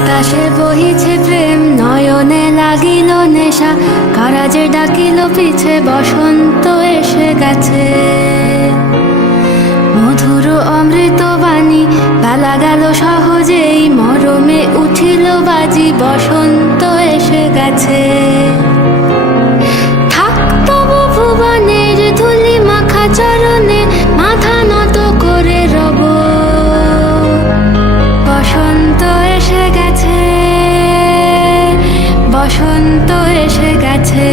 বাতাসে বহিছে প্রেম, নয়নে লাগিল নেশা, কারা যে ডাকিল পিছে, বসন্ত এসে গেছে। মধুর অমৃত বাণী, বেলা গেল সহজেই, মরমে উঠিল বাজি, বসন্ত এসে গেছে। থাক তবু ভুবনের ধুলি মাখা চরণে, মাথা নত করে রব। বসন্ত এসে গেছে, বসন্ত এসে গেছে।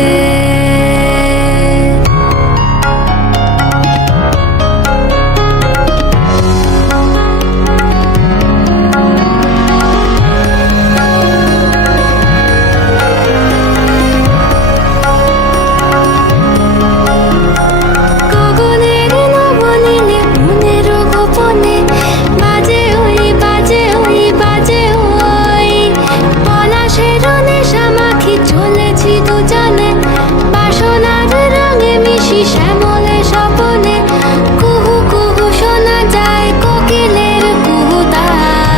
শ্যামলে স্বপনে কুহু কুহু শোনা যায় কোকিলের কুহুতান।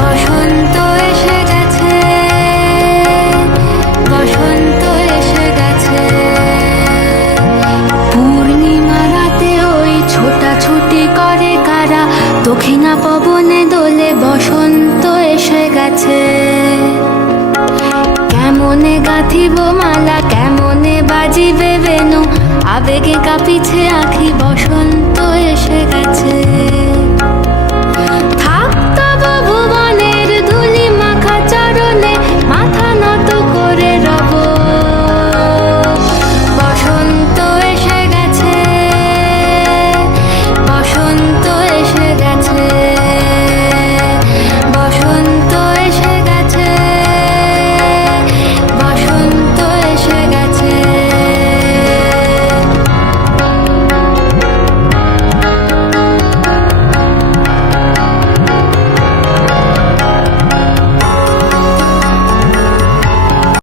বসন্ত এসে গেছে, বসন্ত এসে গেছে। পূর্ণিমা রাতে ওই ছোটাছুটি করে কারা, দক্ষিণা পবনে দোলে, বসন্ত এসে গেছে। কেমনে গাঁথিব মালা, কেমনে বাজিবে বেনু, আবেগে কাঁপিছে আখি, বসন্ত এসে গেছে।